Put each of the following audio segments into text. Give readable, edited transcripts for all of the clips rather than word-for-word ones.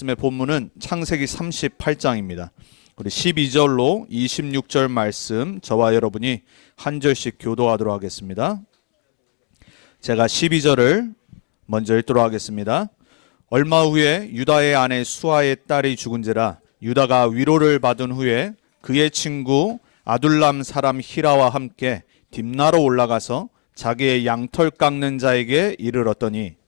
말씀의 본문은 창세기 38장입니다. 우리 12절로 26절 말씀 저와 여러분이 한 절씩 교도하도록 하겠습니다. 제가 12절을 먼저 읽도록 하겠습니다. 얼마 후에 유다의 아내 수아의 딸이 죽은지라 유다가 위로를 받은 후에 그의 친구 아둘람 사람 히라와 함께 딥나로 올라가서 자기의 양털 깎는 자에게 이르렀더니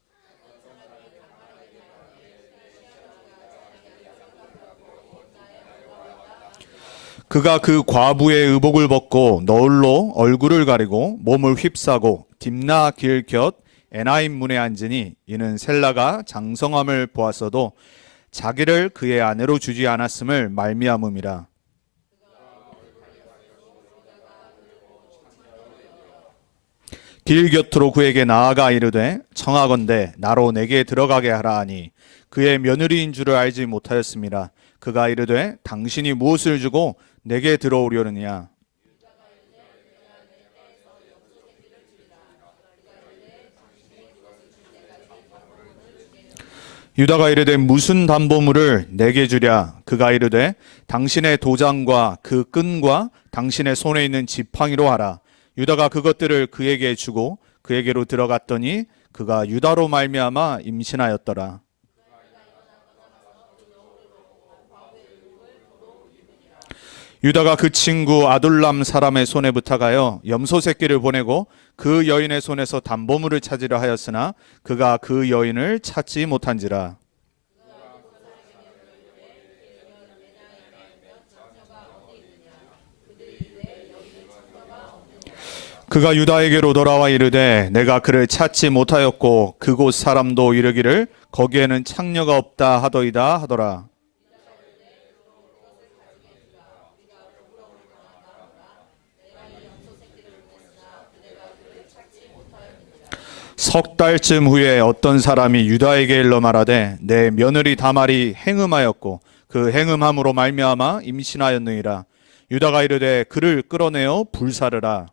그가 그 과부의 의복을 벗고 너울로 얼굴을 가리고 몸을 휩싸고 딥나 길 곁 에나임 문에 앉으니 이는 셀라가 장성함을 보았어도 자기를 그의 아내로 주지 않았음을 말미암음이라. 길 곁으로 그에게 나아가 이르되 청하건대 나로 내게 들어가게 하라 하니 그의 며느리인 줄을 알지 못하였음이라. 그가 이르되 당신이 무엇을 주고 내게 들어오려느냐. 유다가 이르되 무슨 담보물을 내게 주랴. 그가 이르되 당신의 도장과 그 끈과 당신의 손에 있는 지팡이로 하라. 유다가 그것들을 그에게 주고 그에게로 들어갔더니 그가 유다로 말미암아 임신하였더라. 유다가 그 친구 아둘람 사람의 손에 부탁하여 염소 새끼를 보내고 그 여인의 손에서 담보물을 찾으려 하였으나 그가 그 여인을 찾지 못한지라. 그가 유다에게로 돌아와 이르되 내가 그를 찾지 못하였고 그곳 사람도 이르기를 거기에는 창녀가 없다 하더이다 하더라. 석 달쯤 후에 어떤 사람이 유다에게 일러 말하되 내 며느리 다말이 행음하였고 그 행음함으로 말미암아 임신하였느니라. 유다가 이르되 그를 끌어내어 불사르라.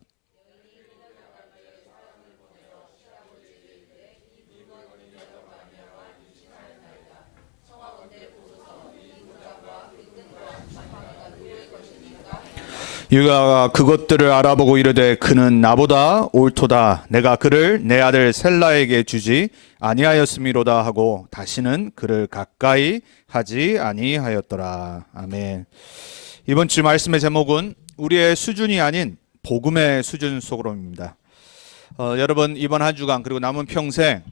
유다가 그것들을 알아보고 이르되 그는 나보다 옳도다. 내가 그를 내 아들 셀라에게 주지 아니하였음이로다 하고 다시는 그를 가까이 하지 아니하였더라. 아멘. 이번 주 말씀의 제목은 우리의 수준이 아닌 복음의 수준 속으로입니다. 여러분 이번 한 주간 그리고 남은 평생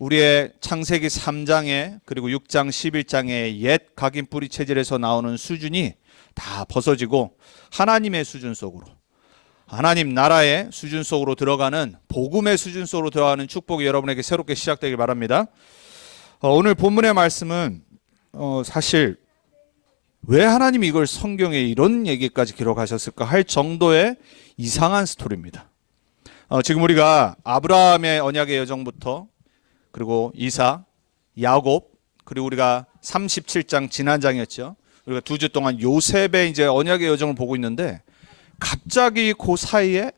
우리의 창세기 3장에 그리고 6장 11장의 옛 각인 뿌리 체질에서 나오는 수준이 다 벗어지고 하나님의 수준 속으로, 하나님 나라의 수준 속으로 들어가는 복음의 수준 속으로 들어가는 축복이 여러분에게 새롭게 시작되길 바랍니다. 오늘 본문의 말씀은 사실 왜 하나님이 이걸 성경에 이런 얘기까지 기록하셨을까 할 정도의 이상한 스토리입니다. 지금 우리가 아브라함의 언약의 여정부터 그리고 이삭, 야곱, 그리고 우리가 37장 지난 장이었죠. 우리가 2주 동안 요셉의 이제 언약의 여정을 보고 있는데 갑자기 그 사이에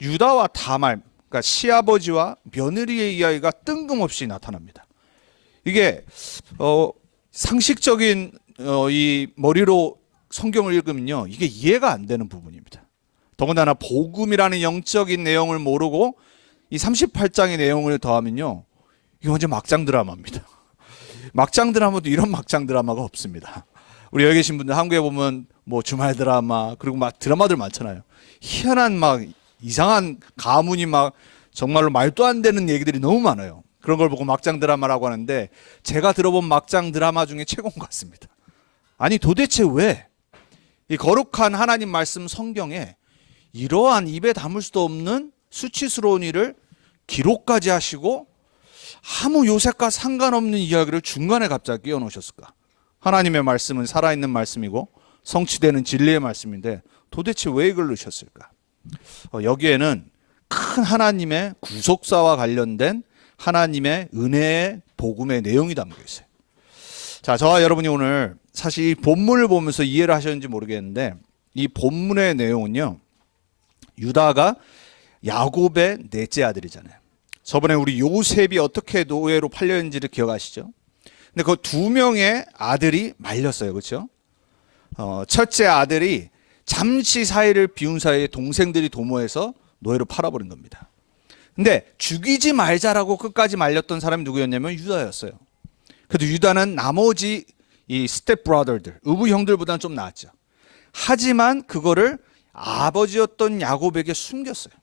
유다와 다말, 그러니까 시아버지와 며느리의 이야기가 뜬금없이 나타납니다. 이게 상식적인 이 머리로 성경을 읽으면요, 이게 이해가 안 되는 부분입니다. 더군다나 복음이라는 영적인 내용을 모르고 이 38장의 내용을 더하면요, 이게 완전 막장 드라마입니다. 막장 드라마도 이런 막장 드라마가 없습니다. 우리 여기 계신 분들 한국에 보면 뭐 주말 드라마 그리고 막 드라마들 많잖아요. 희한한 막 이상한 가문이 막 정말로 말도 안 되는 얘기들이 너무 많아요. 그런 걸 보고 막장 드라마라고 하는데 제가 들어본 막장 드라마 중에 최고인 것 같습니다. 아니 도대체 왜 이 거룩한 하나님 말씀 성경에 이러한 입에 담을 수도 없는 수치스러운 일을 기록까지 하시고 아무 요셉과 상관없는 이야기를 중간에 갑자기 끼워 놓으셨을까? 하나님의 말씀은 살아있는 말씀이고 성취되는 진리의 말씀인데 도대체 왜 이걸 넣으셨을까? 여기에는 큰 하나님의 구속사와 관련된 하나님의 은혜의 복음의 내용이 담겨 있어요. 자, 저와 여러분이 오늘 사실 이 본문을 보면서 이해를 하셨는지 모르겠는데 이 본문의 내용은요, 유다가 야곱의 넷째 아들이잖아요. 저번에 우리 요셉이 어떻게 노예로 팔렸는지를 기억하시죠? 근데 그 두 명의 아들이 말렸어요. 그렇죠? 첫째 아들이 잠시 사이를 비운 사이에 동생들이 도모해서 노예로 팔아버린 겁니다. 근데 죽이지 말자라고 끝까지 말렸던 사람이 누구였냐면 유다였어요. 그래도 유다는 나머지 이 스텝 브라더들, 의부 형들보다는 좀 나았죠. 하지만 그거를 아버지였던 야곱에게 숨겼어요.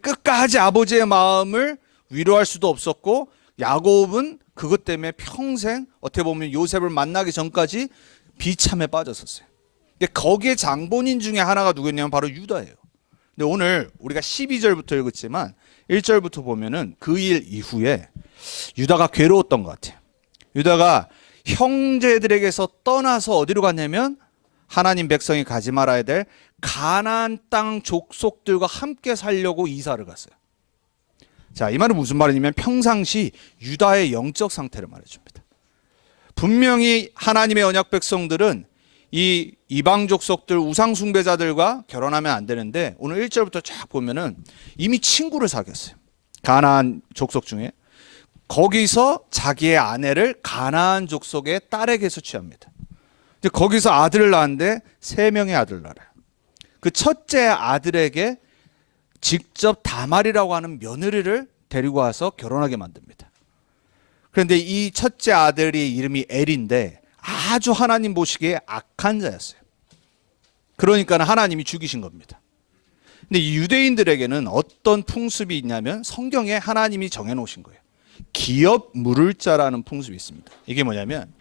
끝까지 아버지의 마음을 위로할 수도 없었고, 야곱은 그것 때문에 평생 어떻게 보면 요셉을 만나기 전까지 비참에 빠졌었어요. 거기에 장본인 중에 하나가 누구였냐면 바로 유다예요. 근데 오늘 우리가 12절부터 읽었지만 1절부터 보면은 그 일 이후에 유다가 괴로웠던 것 같아요. 유다가 형제들에게서 떠나서 어디로 갔냐면 하나님 백성이 가지 말아야 될 가나안 땅 족속들과 함께 살려고 이사를 갔어요. 자, 이 말은 무슨 말이냐면 평상시 유다의 영적 상태를 말해줍니다. 분명히 하나님의 언약 백성들은 이 이방 족속들 우상 숭배자들과 결혼하면 안 되는데 오늘 1절부터 쫙 보면은 이미 친구를 사귀었어요. 가나안 족속 중에. 거기서 자기의 아내를 가나안 족속의 딸에게서 취합니다. 거기서 아들을 낳았는데 3명의 아들을 낳아요. 그 첫째 아들에게 직접 다말이라고 하는 며느리를 데리고 와서 결혼하게 만듭니다. 그런데 이 첫째 아들이 이름이 엘인데 아주 하나님 보시기에 악한 자였어요. 그러니까 하나님이 죽이신 겁니다. 근데 이 유대인들에게는 어떤 풍습이 있냐면 성경에 하나님이 정해놓으신 거예요. 기업 물을 자라는 풍습이 있습니다. 이게 뭐냐면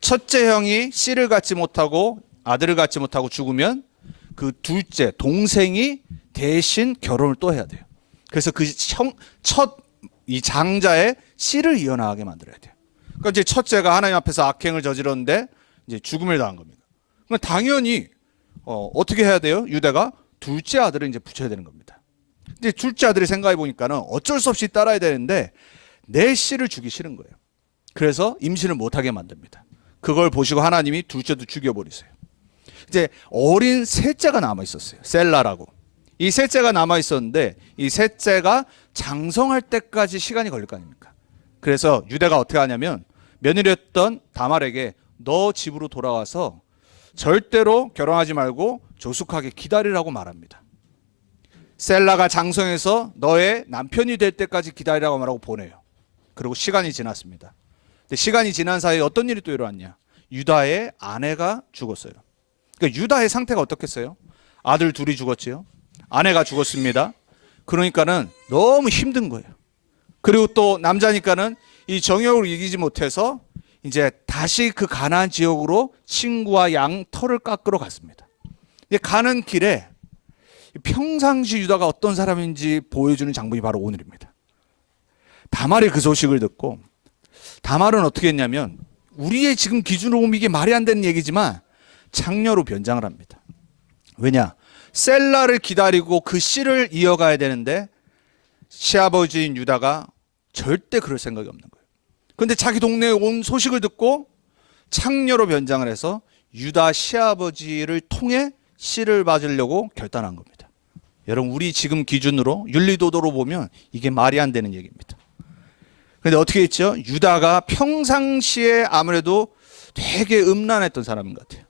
첫째 형이 씨를 갖지 못하고 아들을 갖지 못하고 죽으면 그 둘째 동생이 대신 결혼을 또 해야 돼요. 그래서 그 첫 이 장자의 씨를 이어나가게 만들어야 돼요. 그러니까 이제 첫째가 하나님 앞에서 악행을 저질렀는데 이제 죽음을 당한 겁니다. 그러면 당연히 어떻게 해야 돼요? 유다가 둘째 아들을 이제 붙여야 되는 겁니다. 근데 둘째 아들이 생각해 보니까는 어쩔 수 없이 따라야 되는데 내 씨를 주기 싫은 거예요. 그래서 임신을 못하게 만듭니다. 그걸 보시고 하나님이 둘째도 죽여버리세요. 이제 어린 셋째가 남아 있었어요. 셀라라고. 이 셋째가 남아 있었는데 이 셋째가 장성할 때까지 시간이 걸릴 거 아닙니까? 그래서 유다가 어떻게 하냐면 며느리였던 다말에게 너 집으로 돌아와서 절대로 결혼하지 말고 조숙하게 기다리라고 말합니다. 셀라가 장성해서 너의 남편이 될 때까지 기다리라고 말하고 보내요. 그리고 시간이 지났습니다. 근데 시간이 지난 사이에 어떤 일이 또 일어났냐? 유다의 아내가 죽었어요. 그러니까 유다의 상태가 어떻겠어요? 아들 둘이 죽었지요. 아내가 죽었습니다. 그러니까는 너무 힘든 거예요. 그리고 또 남자니까는 이 정욕을 이기지 못해서 이제 다시 그 가나안 지역으로 친구와 양 털을 깎으러 갔습니다. 가는 길에 평상시 유다가 어떤 사람인지 보여주는 장면이 바로 오늘입니다. 다말이 그 소식을 듣고 다말은 어떻게 했냐면 우리의 지금 기준으로 보면 이게 말이 안 되는 얘기지만 창녀로 변장을 합니다. 왜냐? 셀라를 기다리고 그 씨를 이어가야 되는데 시아버지인 유다가 절대 그럴 생각이 없는 거예요. 그런데 자기 동네에 온 소식을 듣고 창녀로 변장을 해서 유다 시아버지를 통해 씨를 맞으려고 결단한 겁니다. 여러분 우리 지금 기준으로 윤리도도로 보면 이게 말이 안 되는 얘기입니다. 그런데 어떻게 했죠? 유다가 평상시에 아무래도 되게 음란했던 사람인 것 같아요.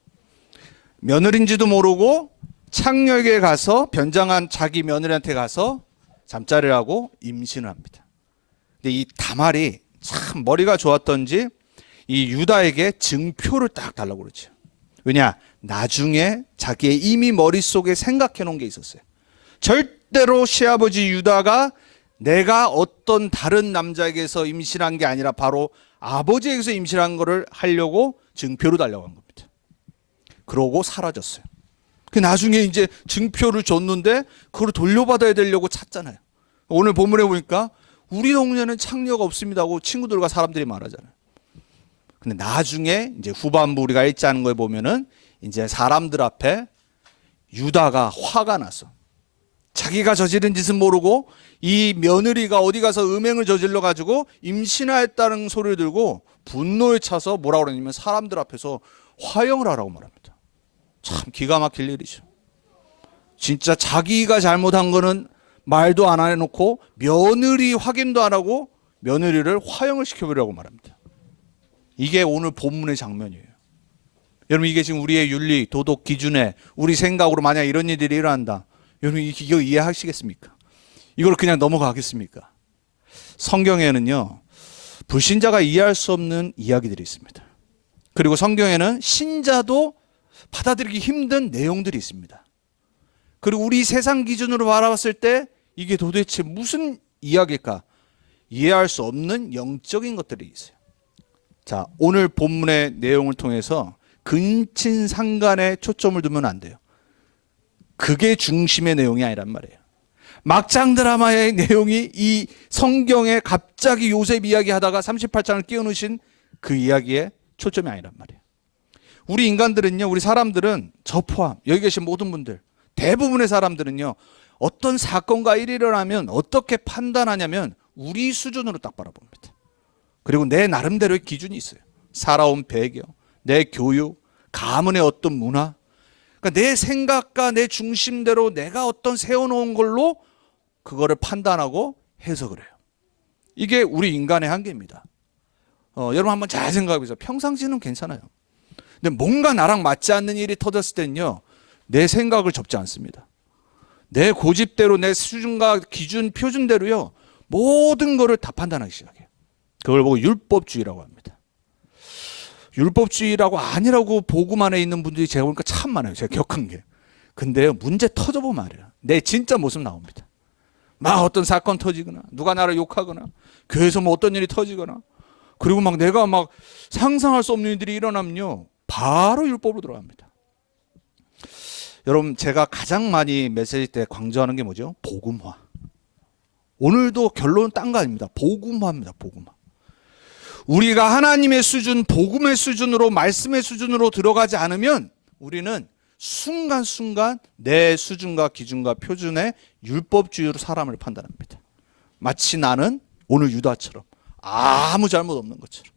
며느리인지도 모르고 창녀에게 가서 변장한 자기 며느리한테 가서 잠자리를 하고 임신을 합니다. 근데 이 다말이 참 머리가 좋았던지 이 유다에게 증표를 딱 달라고 그러죠. 왜냐? 나중에 자기의 이미 머릿속에 생각해 놓은 게 있었어요. 절대로 시아버지 유다가 내가 어떤 다른 남자에게서 임신한 게 아니라 바로 아버지에게서 임신한 거를 하려고 증표를 달라고 한 겁니다. 그러고 사라졌어요. 그 나중에 이제 증표를 줬는데 그걸 돌려받아야 되려고 찾잖아요. 오늘 본문에 보니까 우리 동네는 창녀가 없습니다 하고 친구들과 사람들이 말하잖아요. 근데 나중에 이제 후반부 우리가 읽지 않은 거에 보면은 이제 사람들 앞에 유다가 화가 나서 자기가 저지른 짓은 모르고 이 며느리가 어디 가서 음행을 저질러 가지고 임신하였다는 소리를 들고 분노에 차서 뭐라고 그러냐면 사람들 앞에서 화형을 하라고 말합니다. 참 기가 막힐 일이죠. 진짜 자기가 잘못한 거는 말도 안 해놓고 며느리 확인도 안 하고 며느리를 화형을 시켜버리라고 말합니다. 이게 오늘 본문의 장면이에요. 여러분 이게 지금 우리의 윤리, 도덕 기준에 우리 생각으로 만약 이런 일들이 일어난다. 여러분 이거 이해하시겠습니까? 이걸 그냥 넘어가겠습니까? 성경에는요. 불신자가 이해할 수 없는 이야기들이 있습니다. 그리고 성경에는 신자도 받아들이기 힘든 내용들이 있습니다. 그리고 우리 세상 기준으로 바라봤을 때 이게 도대체 무슨 이야기일까? 이해할 수 없는 영적인 것들이 있어요. 자, 오늘 본문의 내용을 통해서 근친상간에 초점을 두면 안 돼요. 그게 중심의 내용이 아니란 말이에요. 막장 드라마의 내용이 이 성경에 갑자기 요셉 이야기 하다가 38장을 끼워넣으신 그 이야기에 초점이 아니란 말이에요. 우리 인간들은요, 우리 사람들은 저 포함 여기 계신 모든 분들 대부분의 사람들은요, 어떤 사건과 일이 일어나면 어떻게 판단하냐면 우리 수준으로 딱 바라봅니다. 그리고 내 나름대로의 기준이 있어요. 살아온 배경, 내 교육, 가문의 어떤 문화, 그러니까 내 생각과 내 중심대로 내가 어떤 세워놓은 걸로 그거를 판단하고 해석을 해요. 이게 우리 인간의 한계입니다. 여러분 한번 잘 생각해 보세요. 평상시는 괜찮아요. 근데 뭔가 나랑 맞지 않는 일이 터졌을 때는요, 내 생각을 접지 않습니다. 내 고집대로 내 수준과 기준, 표준대로요, 모든 거를 다 판단하기 시작해요. 그걸 보고 율법주의라고 합니다. 율법주의라고 아니라고 복음 안에 있는 분들이 제가 보니까 참 많아요. 제가 겪은 게. 근데요, 문제 터져보면 말이에요. 내 진짜 모습 나옵니다. 막 어떤 사건 터지거나 누가 나를 욕하거나 교회에서 뭐 어떤 일이 터지거나 그리고 막 내가 막 상상할 수 없는 일들이 일어나면요, 바로 율법으로 들어갑니다. 여러분 제가 가장 많이 메시지 때 강조하는 게 뭐죠? 복음화. 오늘도 결론은 딴 거 아닙니다. 복음화입니다. 복음화. 우리가 하나님의 수준, 복음의 수준으로, 말씀의 수준으로 들어가지 않으면 우리는 순간순간 내 수준과 기준과 표준의 율법주의로 사람을 판단합니다. 마치 나는 오늘 유다처럼 아무 잘못 없는 것처럼.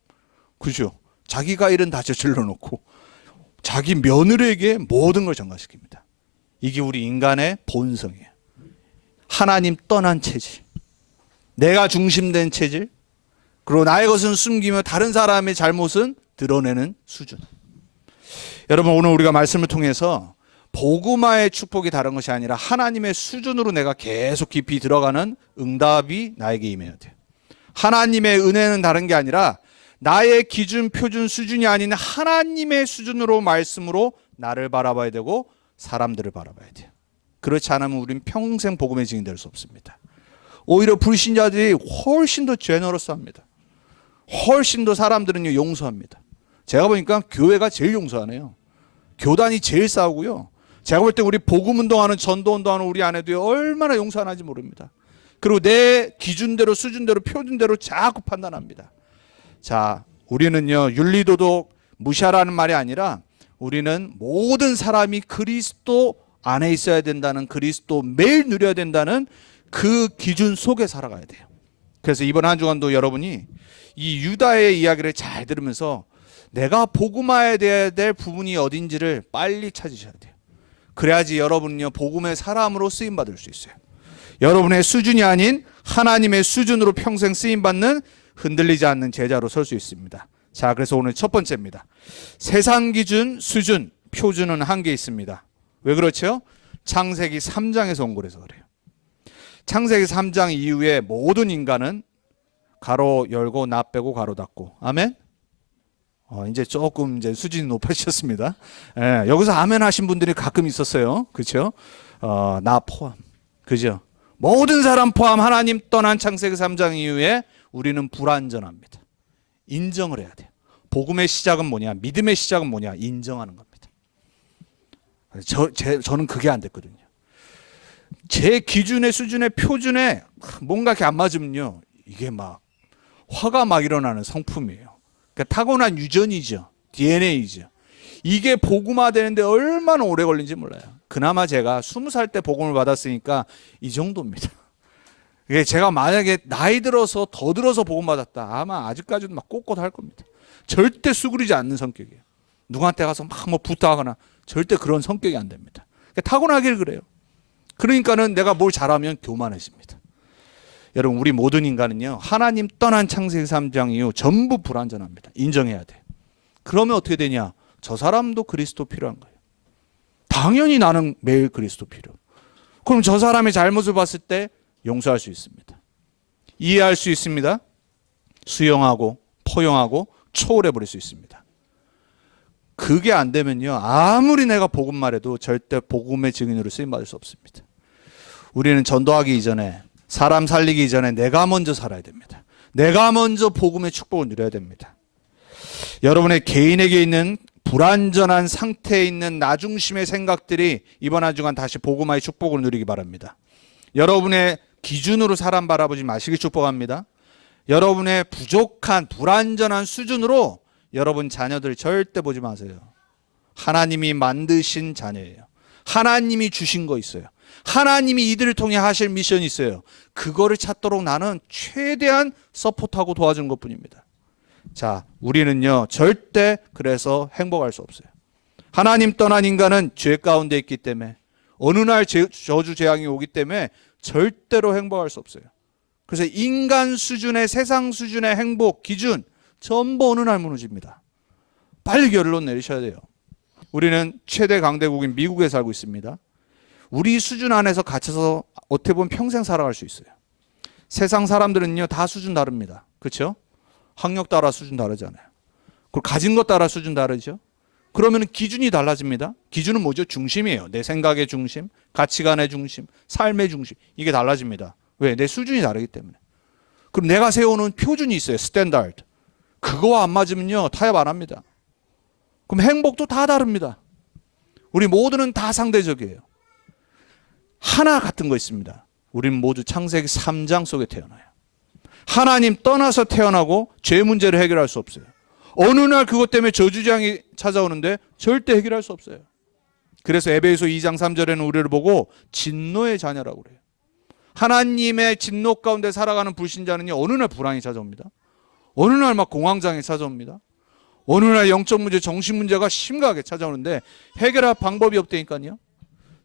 그죠? 자기가 일은 다 저질러 놓고 자기 며느리에게 모든 걸 전가시킵니다. 이게 우리 인간의 본성이에요. 하나님 떠난 체질, 내가 중심된 체질, 그리고 나의 것은 숨기며 다른 사람의 잘못은 드러내는 수준. 여러분 오늘 우리가 말씀을 통해서 복음화의 축복이 다른 것이 아니라 하나님의 수준으로 내가 계속 깊이 들어가는 응답이 나에게 임해야 돼요. 하나님의 은혜는 다른 게 아니라 나의 기준, 표준, 수준이 아닌 하나님의 수준으로 말씀으로 나를 바라봐야 되고 사람들을 바라봐야 돼요. 그렇지 않으면 우린 평생 복음의 증인 될 수 없습니다. 오히려 불신자들이 훨씬 더 제너러스합니다. 훨씬 더 사람들은 용서합니다. 제가 보니까 교회가 제일 용서하네요. 교단이 제일 싸우고요. 제가 볼 때 우리 복음운동하는 전도운동하는 우리 안에도 얼마나 용서 안 하는지 모릅니다. 그리고 내 기준대로 수준대로 표준대로 자꾸 판단합니다. 자, 우리는요, 윤리도덕 무시하라는 말이 아니라 우리는 모든 사람이 그리스도 안에 있어야 된다는, 그리스도 매일 누려야 된다는 그 기준 속에 살아가야 돼요. 그래서 이번 한 주간도 여러분이 이 유다의 이야기를 잘 들으면서 내가 복음화해야 될 부분이 어딘지를 빨리 찾으셔야 돼요. 그래야지 여러분은요, 복음의 사람으로 쓰임받을 수 있어요. 여러분의 수준이 아닌 하나님의 수준으로 평생 쓰임받는 흔들리지 않는 제자로 설 수 있습니다. 자, 그래서 오늘 첫 번째입니다. 세상 기준, 수준, 표준은 한계 있습니다. 왜 그렇죠? 창세기 3장에서 온 거라서 그래요. 창세기 3장 이후에 모든 인간은 가로 열고 나 빼고 가로 닫고. 아멘? 이제 조금 이제 수준이 높아지셨습니다. 예, 여기서 아멘 하신 분들이 가끔 있었어요. 그렇죠? 나 포함. 그죠? 모든 사람 포함 하나님 떠난 창세기 3장 이후에 우리는 불완전합니다. 인정을 해야 돼요. 복음의 시작은 뭐냐? 믿음의 시작은 뭐냐? 인정하는 겁니다. 저는 그게 안 됐거든요. 제 기준의 수준의 표준에 뭔가 이렇게 안 맞으면요, 이게 막 화가 막 일어나는 성품이에요. 그러니까 타고난 유전이죠. DNA죠. 이게 복음화 되는데 얼마나 오래 걸린지 몰라요. 그나마 제가 20살 때 복음을 받았으니까 이 정도입니다. 제가 만약에 나이 들어서 더 들어서 복음 받았다, 아마 아직까지도 막 꼿꼿할 겁니다. 절대 수그리지 않는 성격이에요. 누구한테 가서 막 뭐 부탁하거나 절대 그런 성격이 안 됩니다. 타고나길 그래요. 그러니까는 내가 뭘 잘하면 교만해집니다. 여러분, 우리 모든 인간은요, 하나님 떠난 창세기 3장 이후 전부 불완전합니다. 인정해야 돼. 그러면 어떻게 되냐? 저 사람도 그리스도 필요한 거예요. 당연히 나는 매일 그리스도 필요. 그럼 저 사람의 잘못을 봤을 때 용서할 수 있습니다. 이해할 수 있습니다. 수용하고 포용하고 초월해 버릴 수 있습니다. 그게 안 되면요, 아무리 내가 복음 말해도 절대 복음의 증인으로 쓰임받을 수 없습니다. 우리는 전도하기 이전에, 사람 살리기 이전에 내가 먼저 살아야 됩니다. 내가 먼저 복음의 축복을 누려야 됩니다. 여러분의 개인에게 있는 불완전한 상태에 있는 나 중심의 생각들이 이번 한 주간 다시 복음화의 축복을 누리기 바랍니다. 여러분의 기준으로 사람 바라보지 마시길 축복합니다. 여러분의 부족한 불완전한 수준으로 여러분 자녀들 절대 보지 마세요. 하나님이 만드신 자녀예요. 하나님이 주신 거 있어요. 하나님이 이들을 통해 하실 미션이 있어요. 그거를 찾도록 나는 최대한 서포트하고 도와주는 것뿐입니다. 자, 우리는요 절대 그래서 행복할 수 없어요. 하나님 떠난 인간은 죄 가운데 있기 때문에 어느 날 저주 재앙이 오기 때문에 절대로 행복할 수 없어요. 그래서 인간 수준의, 세상 수준의 행복 기준 전부 어느 날 무너집니다. 빨리 결론 내리셔야 돼요. 우리는 최대 강대국인 미국에 살고 있습니다. 우리 수준 안에서 갇혀서 어떻게 보면 평생 살아갈 수 있어요. 세상 사람들은요 다 수준 다릅니다. 그렇죠? 학력 따라 수준 다르잖아요. 그리고 가진 것 따라 수준 다르죠. 그러면 기준이 달라집니다. 기준은 뭐죠? 중심이에요. 내 생각의 중심, 가치관의 중심, 삶의 중심. 이게 달라집니다. 왜? 내 수준이 다르기 때문에. 그럼 내가 세우는 표준이 있어요. 스탠다드. 그거와 안 맞으면요 타협 안 합니다. 그럼 행복도 다 다릅니다. 우리 모두는 다 상대적이에요. 하나 같은 거 있습니다. 우린 모두 창세기 3장 속에 태어나요. 하나님 떠나서 태어나고 죄 문제를 해결할 수 없어요. 어느 날 그것 때문에 저주장이 찾아오는데 절대 해결할 수 없어요. 그래서 에베소 2장 3절에는 우리를 보고 진노의 자녀라고 그래요. 하나님의 진노 가운데 살아가는 불신자는요 어느 날 불안이 찾아옵니다. 어느 날 막 공황장애 찾아옵니다. 어느 날 영적 문제, 정신 문제가 심각하게 찾아오는데 해결할 방법이 없다니까요.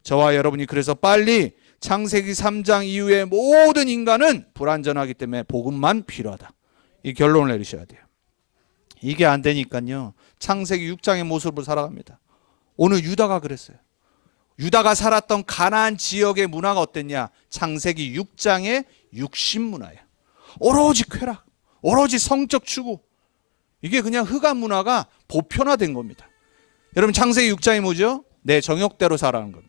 저와 여러분이 그래서 빨리 창세기 3장 이후의 모든 인간은 불완전하기 때문에 복음만 필요하다. 이 결론을 내리셔야 돼요. 이게 안 되니까요 창세기 6장의 모습으로 살아갑니다. 오늘 유다가 그랬어요. 유다가 살았던 가나안 지역의 문화가 어땠냐? 창세기 6장의 육신 문화예요. 오로지 쾌락, 오로지 성적 추구. 이게 그냥 흑암 문화가 보편화된 겁니다. 여러분 창세기 6장이 뭐죠? 내 정욕대로 살아가는 겁니다.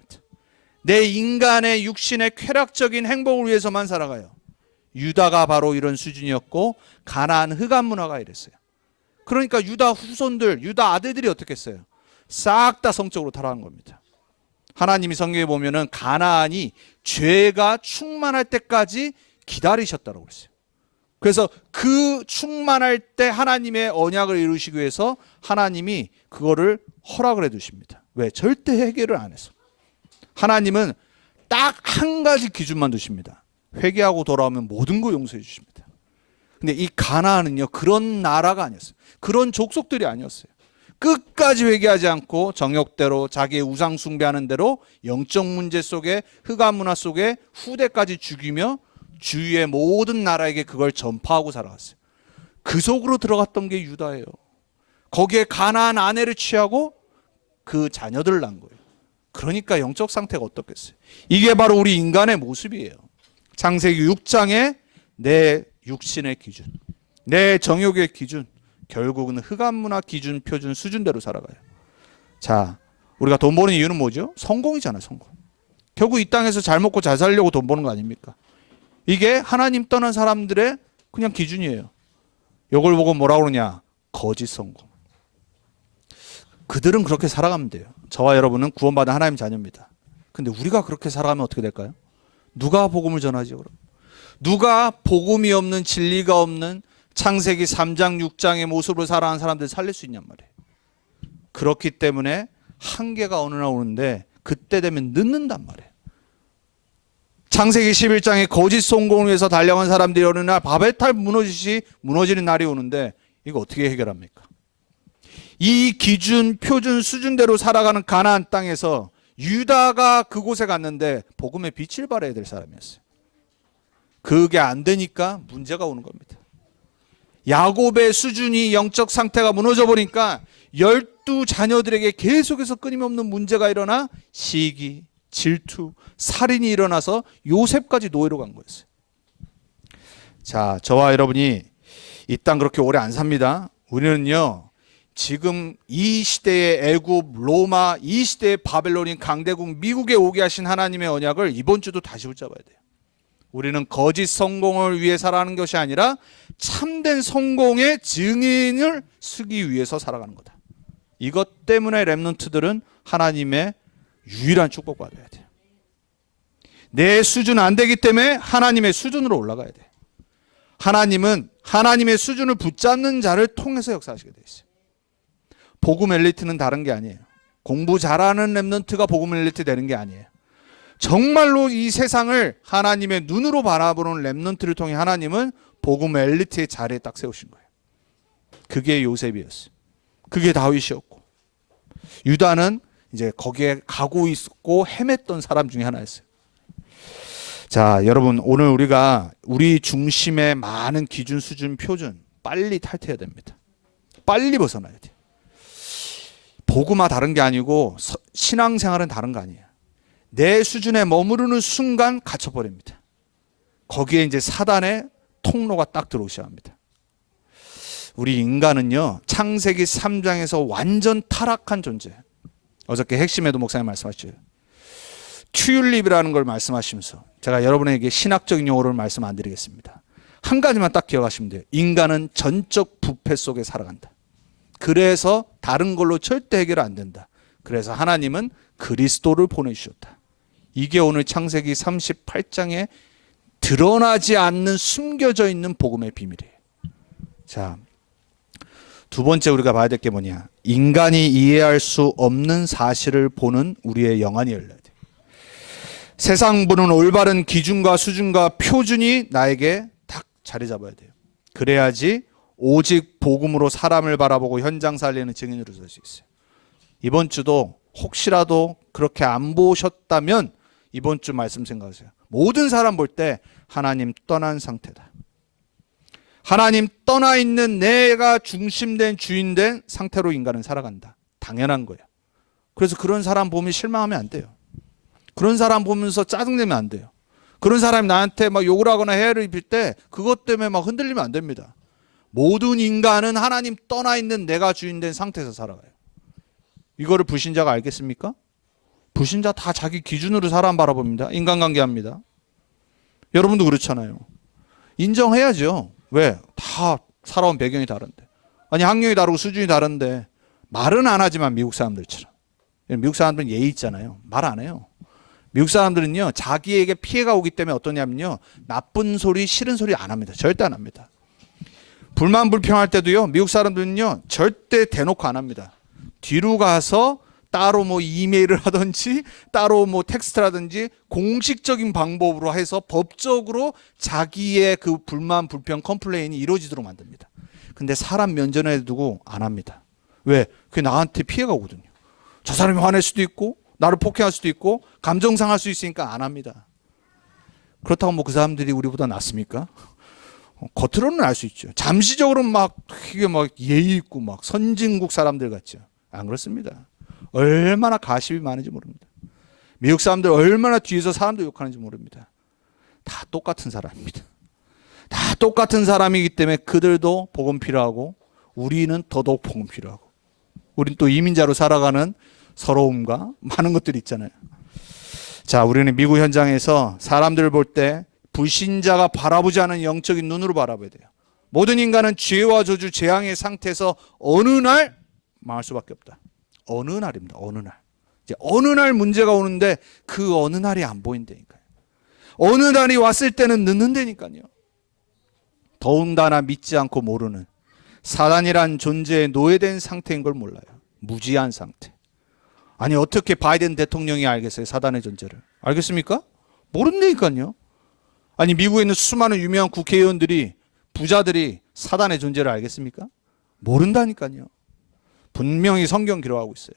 내 인간의 육신의 쾌락적인 행복을 위해서만 살아가요. 유다가 바로 이런 수준이었고 가나안 흑암 문화가 이랬어요. 그러니까 유다 후손들, 유다 아들들이 어떻게 했어요? 싹 다 성적으로 타락한 겁니다. 하나님이 성경에 보면은 가나안이 죄가 충만할 때까지 기다리셨다고 그랬어요. 그래서 그 충만할 때 하나님의 언약을 이루시기 위해서 하나님이 그거를 허락을 해 두십니다. 왜? 절대 해결을 안 해서. 하나님은 딱 한 가지 기준만 두십니다. 회개하고 돌아오면 모든 거 용서해 주십니다. 근데 이 가나안은요 그런 나라가 아니었어요. 그런 족속들이 아니었어요. 끝까지 회개하지 않고 정욕대로 자기의 우상 숭배하는 대로 영적 문제 속에 흑암 문화 속에 후대까지 죽이며 주위의 모든 나라에게 그걸 전파하고 살아갔어요. 그 속으로 들어갔던 게 유다예요. 거기에 가나안 아내를 취하고 그 자녀들을 낳은 거예요. 그러니까 영적 상태가 어떻겠어요? 이게 바로 우리 인간의 모습이에요. 창세기 6장의 내 육신의 기준, 내 정욕의 기준, 결국은 흑암 문화 기준, 표준, 수준대로 살아가요. 자, 우리가 돈 버는 이유는 뭐죠? 성공이잖아요, 성공. 결국 이 땅에서 잘 먹고 잘 살려고 돈 버는 거 아닙니까? 이게 하나님 떠난 사람들의 그냥 기준이에요. 이걸 보고 뭐라고 그러냐? 거짓 성공. 그들은 그렇게 살아가면 돼요. 저와 여러분은 구원받은 하나님 자녀입니다. 근데 우리가 그렇게 살아가면 어떻게 될까요? 누가 복음을 전하죠, 그럼? 누가 복음이 없는, 진리가 없는 창세기 3장 6장의 모습으로 살아가는 사람들을 살릴 수 있냔 말이에요. 그렇기 때문에 한계가 어느 날 오는데 그때 되면 늦는단 말이에요. 창세기 11장에 거짓 성공을 위해서 달려간 사람들이 어느 날 바벨탑 무너지듯이 무너지는 날이 오는데 이거 어떻게 해결합니까? 이 기준, 표준, 수준대로 살아가는 가나안 땅에서 유다가 그곳에 갔는데 복음의 빛을 발해야 될 사람이었어요. 그게 안 되니까 문제가 오는 겁니다. 야곱의 수준이 영적 상태가 무너져 버리니까 12자녀들에게 계속해서 끊임없는 문제가 일어나 시기, 질투, 살인이 일어나서 요셉까지 노예로 간 거였어요. 자, 저와 여러분이 이 땅 그렇게 오래 안 삽니다. 우리는요, 지금 이 시대의 애굽, 로마, 이 시대의 바벨론인 강대국 미국에 오게 하신 하나님의 언약을 이번 주도 다시 붙잡아야 돼요. 우리는 거짓 성공을 위해 살아가는 것이 아니라 참된 성공의 증인을 쓰기 위해서 살아가는 거다. 이것 때문에 렘넌트들은 하나님의 유일한 축복받아야 돼요. 내 수준 안 되기 때문에 하나님의 수준으로 올라가야 돼요. 하나님은 하나님의 수준을 붙잡는 자를 통해서 역사하시게 돼 있어요. 복음 엘리트는 다른 게 아니에요. 공부 잘하는 렘넌트가 복음 엘리트 되는 게 아니에요. 정말로 이 세상을 하나님의 눈으로 바라보는 렘넌트를 통해 하나님은 복음 엘리트의 자리에 딱 세우신 거예요. 그게 요셉이었어요. 그게 다윗이었고, 유다는 이제 거기에 가고 있고 헤맸던 사람 중에 하나였어요. 자, 여러분, 오늘 우리가 우리 중심의 많은 기준, 수준, 표준 빨리 탈퇴해야 됩니다. 빨리 벗어나야 돼요. 복음화 다른 게 아니고 신앙생활은 다른 거 아니에요. 내 수준에 머무르는 순간 갇혀버립니다. 거기에 이제 사단의 통로가 딱 들어오셔야 합니다. 우리 인간은요, 창세기 3장에서 완전 타락한 존재. 어저께 핵심에도 목사님 말씀하셨죠. 튤립이라는 걸 말씀하시면서 제가 여러분에게 신학적인 용어를 말씀 안 드리겠습니다. 한 가지만 딱 기억하시면 돼요. 인간은 전적 부패 속에 살아간다. 그래서 다른 걸로 절대 해결 안 된다. 그래서 하나님은 그리스도를 보내주셨다. 이게 오늘 창세기 38장에 드러나지 않는 숨겨져 있는 복음의 비밀이에요. 자, 두 번째 우리가 봐야 될 게 뭐냐. 인간이 이해할 수 없는 사실을 보는 우리의 영안이 열려야 돼요. 세상 보는 올바른 기준과 수준과 표준이 나에게 딱 자리 잡아야 돼요. 그래야지 오직 복음으로 사람을 바라보고 현장 살리는 증인으로 설 수 있어요. 이번 주도 혹시라도 그렇게 안 보셨다면 이번 주 말씀 생각하세요. 모든 사람 볼 때 하나님 떠난 상태다. 하나님 떠나 있는 내가 중심된 주인된 상태로 인간은 살아간다. 당연한 거예요. 그래서 그런 사람 보면 실망하면 안 돼요. 그런 사람 보면서 짜증내면 안 돼요. 그런 사람이 나한테 막 욕을 하거나 해를 입힐 때 그것 때문에 막 흔들리면 안 됩니다. 모든 인간은 하나님 떠나 있는 내가 주인된 상태에서 살아가요. 이거를 불신자가 알겠습니까? 불신자 다 자기 기준으로 사람 바라봅니다. 인간관계 합니다. 여러분도 그렇잖아요. 인정해야죠. 왜? 다 살아온 배경이 다른데. 아니, 학력이 다르고 수준이 다른데 말은 안 하지만 미국 사람들처럼. 미국 사람들은 예의 있잖아요. 말 안 해요. 미국 사람들은요, 자기에게 피해가 오기 때문에 어떠냐면요, 나쁜 소리, 싫은 소리 안 합니다. 절대 안 합니다. 불만 불평할 때도요, 미국 사람들은요, 절대 대놓고 안 합니다. 뒤로 가서 따로 뭐 이메일을 하든지 따로 뭐 텍스트라든지 공식적인 방법으로 해서 법적으로 자기의 그 불만 불평 컴플레인이 이루어지도록 만듭니다. 근데 사람 면전에 두고 안 합니다. 왜? 그게 나한테 피해가 오거든요. 저 사람이 화낼 수도 있고 나를 폭행할 수도 있고 감정 상할 수 있으니까 안 합니다. 그렇다고 뭐 그 사람들이 우리보다 낫습니까? 겉으로는 알 수 있죠. 잠시적으로는 막 이게 막 예의 있고 막 선진국 사람들 같죠. 안 그렇습니다. 얼마나 가십이 많은지 모릅니다. 미국 사람들 얼마나 뒤에서 사람들 욕하는지 모릅니다. 다 똑같은 사람입니다. 다 똑같은 사람이기 때문에 그들도 복음 필요하고 우리는 더더욱 복음 필요하고 우린 또 이민자로 살아가는 서러움과 많은 것들이 있잖아요. 자, 우리는 미국 현장에서 사람들을 볼 때 불신자가 바라보지 않은 영적인 눈으로 바라봐야 돼요. 모든 인간은 죄와 저주, 재앙의 상태에서 어느 날 망할 수밖에 없다. 어느 날입니다. 어느 날. 이제 어느 날 문제가 오는데 그 어느 날이 안 보인다니까요. 어느 날이 왔을 때는 늦는다니까요. 더군다나 믿지 않고 모르는 사단이란 존재에 노예된 상태인 걸 몰라요. 무지한 상태. 아니, 어떻게 바이든 대통령이 알겠어요? 사단의 존재를. 알겠습니까? 모른다니까요. 아니, 미국에 있는 수많은 유명한 국회의원들이, 부자들이 사단의 존재를 알겠습니까? 모른다니까요. 분명히 성경 기록하고 있어요.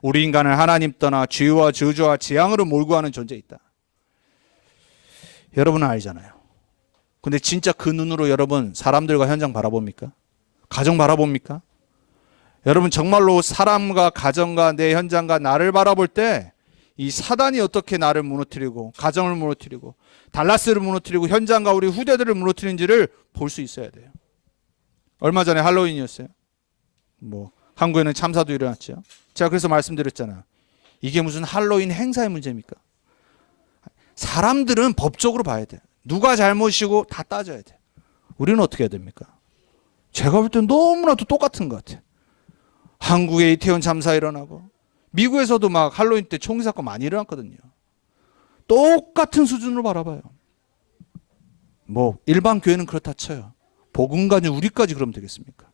우리 인간을 하나님 떠나 죄와 저주와 재앙으로 몰고 가는 존재에 있다. 여러분은 알잖아요. 근데 진짜 그 눈으로 여러분 사람들과 현장 바라봅니까? 가정 바라봅니까? 여러분 정말로 사람과 가정과 내 현장과 나를 바라볼 때 이 사단이 어떻게 나를 무너뜨리고 가정을 무너뜨리고 달라스를 무너뜨리고 현장과 우리 후대들을 무너뜨리는지를 볼 수 있어야 돼요. 얼마 전에 할로윈이었어요. 한국에는 참사도 일어났죠. 제가 그래서 말씀드렸잖아요. 이게 무슨 할로윈 행사의 문제입니까? 사람들은 법적으로 봐야 돼요. 누가 잘못이고 다 따져야 돼요. 우리는 어떻게 해야 됩니까? 제가 볼 땐 너무나도 똑같은 것 같아요. 한국에 이태원 참사 일어나고 미국에서도 막 할로윈 때 총기 사건 많이 일어났거든요. 똑같은 수준으로 바라봐요. 일반 교회는 그렇다 쳐요. 복음가는 우리까지 그러면 되겠습니까?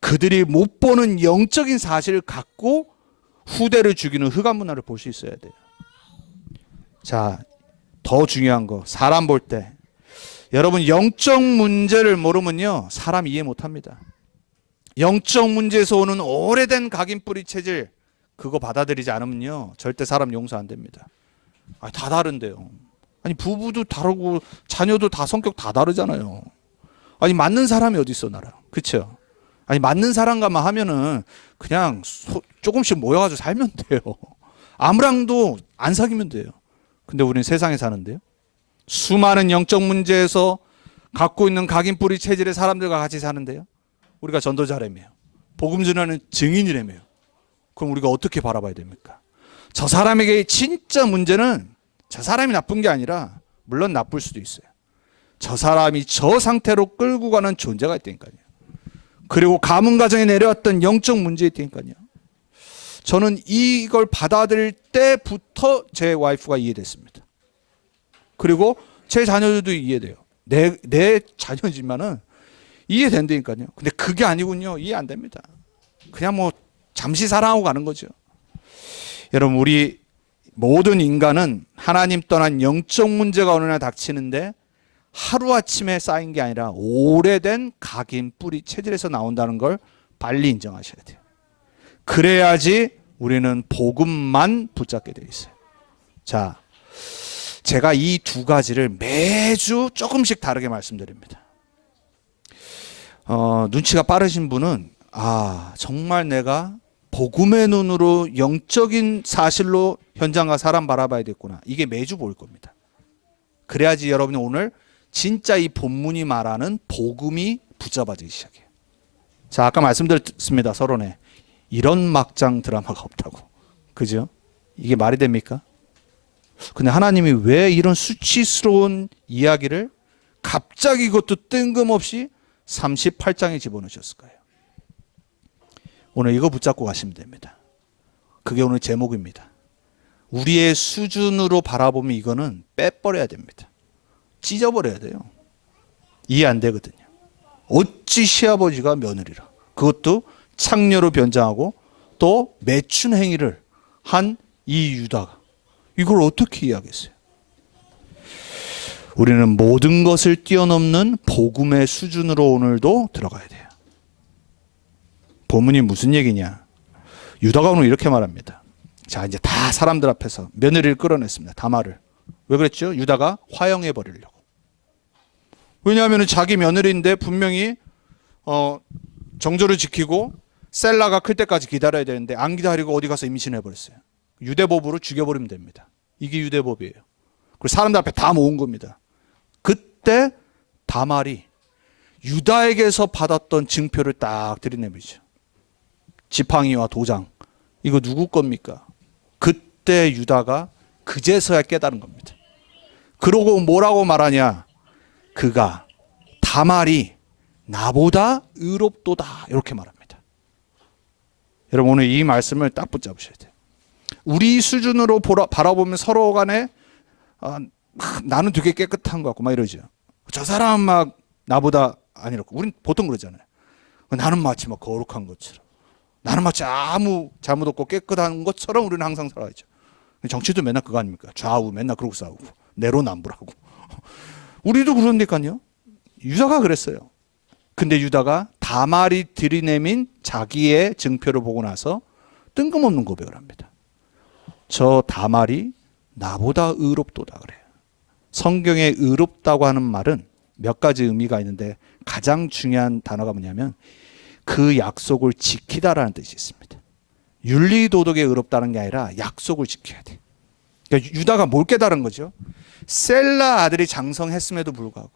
그들이 못 보는 영적인 사실을 갖고 후대를 죽이는 흑암 문화를 볼 수 있어야 돼요. 자, 더 중요한 거 사람 볼 때 여러분 영적 문제를 모르면요 사람 이해 못합니다. 영적 문제에서 오는 오래된 각인뿌리 체질 그거 받아들이지 않으면요 절대 사람 용서 안 됩니다. 다 다른데요. 부부도 다르고 자녀도 다 성격 다 다르잖아요. 맞는 사람이 어디 있어 나라. 그렇죠? 맞는 사람과만 하면은 그냥 조금씩 모여가지고 살면 돼요. 아무랑도 안 사귀면 돼요. 근데 우리는 세상에 사는데요. 수많은 영적 문제에서 갖고 있는 각인뿌리 체질의 사람들과 같이 사는데요. 우리가 전도자라며요. 복음 전하는 증인이라며요. 그럼 우리가 어떻게 바라봐야 됩니까? 저 사람에게 진짜 문제는 저 사람이 나쁜 게 아니라 물론 나쁠 수도 있어요. 저 사람이 저 상태로 끌고 가는 존재가 있다니까요. 그리고 가문 가정에 내려왔던 영적 문제 있다니까요. 저는 이걸 받아들일 때부터 제 와이프가 이해됐습니다. 그리고 제 자녀들도 이해돼요. 내 자녀지만은 이해된다니까요. 근데 그게 아니군요. 이해 안 됩니다. 그냥 잠시 사랑하고 가는 거죠. 여러분 우리 모든 인간은 하나님 떠난 영적 문제가 어느 날 닥치는데 하루아침에 쌓인 게 아니라 오래된 각인 뿌리 체질에서 나온다는 걸 빨리 인정하셔야 돼요. 그래야지 우리는 복음만 붙잡게 되어 있어요. 자, 제가 이 두 가지를 매주 조금씩 다르게 말씀드립니다. 눈치가 빠르신 분은 정말 내가 복음의 눈으로 영적인 사실로 현장과 사람 바라봐야겠구나. 이게 매주 보일 겁니다. 그래야지 여러분이 오늘 진짜 이 본문이 말하는 복음이 붙잡아지기 시작해요. 자, 아까 말씀드렸습니다. 서론에 이런 막장 드라마가 없다고. 그죠? 이게 말이 됩니까? 근데 하나님이 왜 이런 수치스러운 이야기를 갑자기 이것도 뜬금없이 38장에 집어넣으셨을까요? 오늘 이거 붙잡고 가시면 됩니다. 그게 오늘 제목입니다. 우리의 수준으로 바라보면 이거는 빼버려야 됩니다. 찢어버려야 돼요. 이해 안 되거든요. 어찌 시아버지가 며느리라. 그것도 창녀로 변장하고 또 매춘 행위를 한 이 유다가 이걸 어떻게 이해하겠어요? 우리는 모든 것을 뛰어넘는 복음의 수준으로 오늘도 들어가야 돼요. 본문이 무슨 얘기냐? 유다가 오늘 이렇게 말합니다. 자, 이제 다 사람들 앞에서 며느리를 끌어냈습니다. 다말을. 왜 그랬죠? 유다가 화형해 버리려고. 왜냐하면 자기 며느리인데 분명히 정조를 지키고 셀라가 클 때까지 기다려야 되는데 안 기다리고 어디 가서 임신해 버렸어요. 유대법으로 죽여버리면 됩니다. 이게 유대법이에요. 그리고 사람들 앞에 다 모은 겁니다. 그때 다말이 유다에게서 받았던 증표를 딱 들이내미죠. 지팡이와 도장. 이거 누구 겁니까? 그때 유다가 그제서야 깨달은 겁니다. 그러고 뭐라고 말하냐? 그가 다말이 나보다 의롭도다 이렇게 말합니다. 여러분 오늘 이 말씀을 딱 붙잡으셔야 돼요. 우리 수준으로 바라보면 서로 간에 나는 되게 깨끗한 것 같고 막 이러죠. 저 사람은 막 나보다 안 이렇고. 우린 보통 그러잖아요. 나는 마치 막 거룩한 것처럼, 나는 마치 아무 잘못 없고 깨끗한 것처럼 우리는 항상 살아야죠. 정치도 맨날 그거 아닙니까? 좌우 맨날 그러고 싸우고 내로남불하고. 우리도 그런데까요. 유다가 그랬어요. 근데 유다가 다말이 들이내민 자기의 증표를 보고 나서 뜬금없는 고백을 합니다. 저 다말이 나보다 의롭도다 그래요. 성경에 의롭다고 하는 말은 몇 가지 의미가 있는데 가장 중요한 단어가 뭐냐면 그 약속을 지키다라는 뜻이 있습니다. 윤리도덕에 의롭다는 게 아니라 약속을 지켜야 돼. 그러니까 유다가 뭘 깨달은 거죠? 셀라 아들이 장성했음에도 불구하고